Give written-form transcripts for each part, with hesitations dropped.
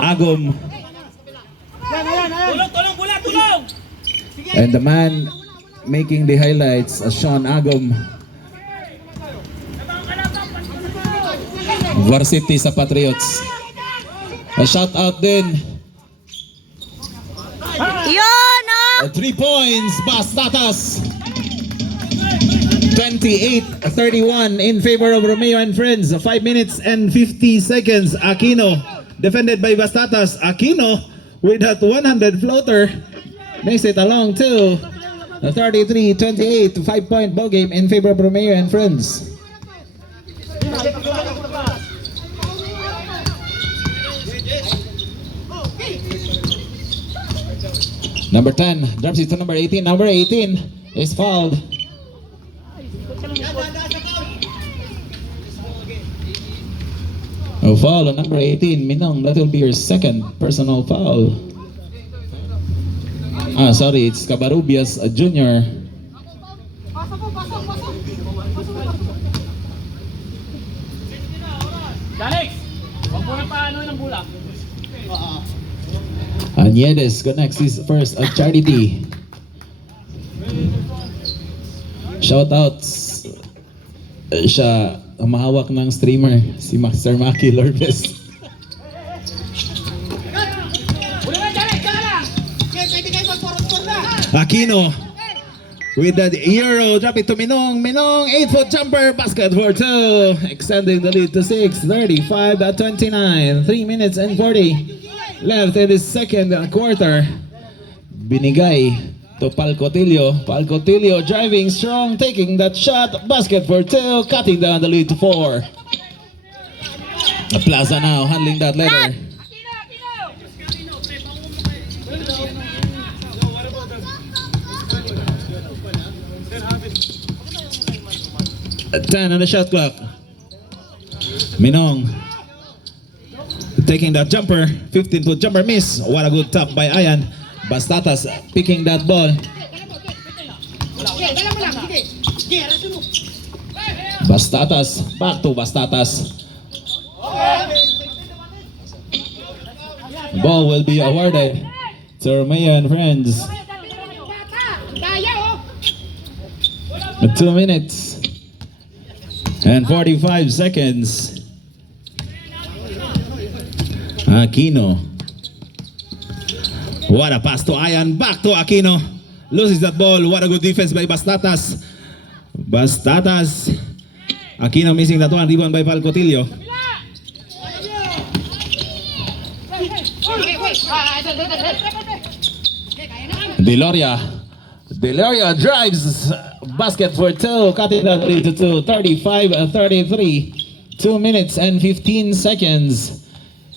Agum. Tulong, bola, tulong! And the man making the highlights, Sean Agum. Varsity sa Patriots. A shout out din. Yun, oh! 3 points, Bastatas. 28-31 in favor of Romeo and Friends. 5 minutes and 50 seconds. Aquino defended by Bastatas. Aquino with that 100 floater makes it along to 33-28. 5-point ball game in favor of Romeo and Friends. Number 10 drops it to number 18. Number 18 is fouled. A foul on number 18, Minong. That will be your second personal foul. Sorry, it's Cabarubias Jr. Alex! Huwag mo na paano ng bulak. Aniedes connects his first at Charity. Shoutouts. Siya ang mahawak ng streamer, si Master Maki Lourdes. Aquino with that Euro, drop it to Minong. Minong, 8-foot jumper, basket for 2, extending the lead to 6, 35-29, 3 minutes and 40 left in the second quarter. Binigay to Palcotillo. Palcotillo driving strong, taking that shot, basket for 2, cutting down the lead to 4. Plaza now handling that letter. 10 on the shot clock. Minong taking that jumper, 15-foot jumper miss. What a good tap by Ayan. Bastatas picking that ball. Bastatas, back to Bastatas. Ball will be awarded to Romeo and Friends. 2 minutes and 45 seconds. Aquino. What a pass to Ayan. Back to Aquino. Loses that ball. What a good defense by Bastatas. Bastatas. Aquino missing that one. Rebound by Palcotillo. Deloria drives. Basket for 2. Cutting that lead to 2. 35-33. 2 minutes and 15 seconds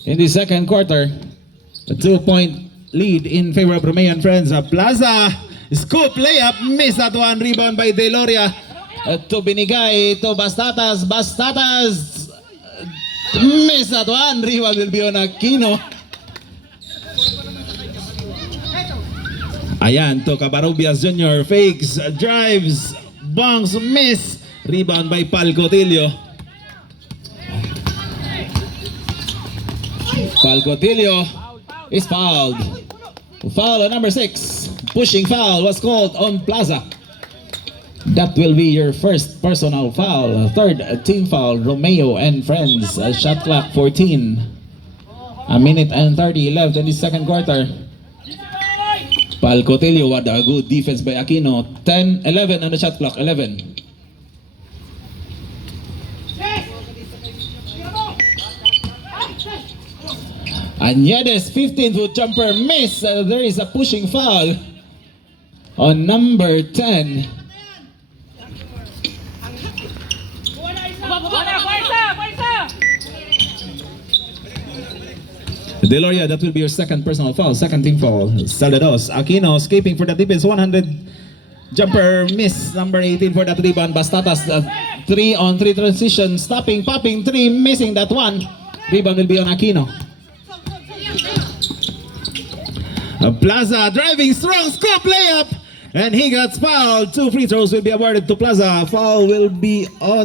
in the second quarter. A 2-point lead in favor of Romeo and Friends. Plaza, scoop layup, miss that one. Rebound by Deloria. To Binigay, to Bastatas. Bastatas, miss that one. Rebound will be on Aquino. Ayan, to Cabarubias Jr. Fakes, drives, bunks, miss. Rebound by Palcotillo. Palcotillo is fouled. Foul on number 6. Pushing foul was called on Plaza. That will be your first personal foul. Third team foul, Romeo and Friends. Shot clock 14. A minute and 30 left in the second quarter. Palcotillo, what a good defense by Aquino. 10-11 on the shot clock. 11. Aniedes, 15-foot jumper miss. There is a pushing foul on number 10. Deloria, that will be your second personal foul. Second team foul. Saldados. Aquino escaping for the defense. 100 jumper miss. Number 18 for that rebound. Bastatas, 3-on-3 transition. Stopping, popping 3, missing that one. Rebound will be on Aquino. Plaza driving strong, scoop layup, and he got fouled. 2 free throws will be awarded to Plaza. Foul will be on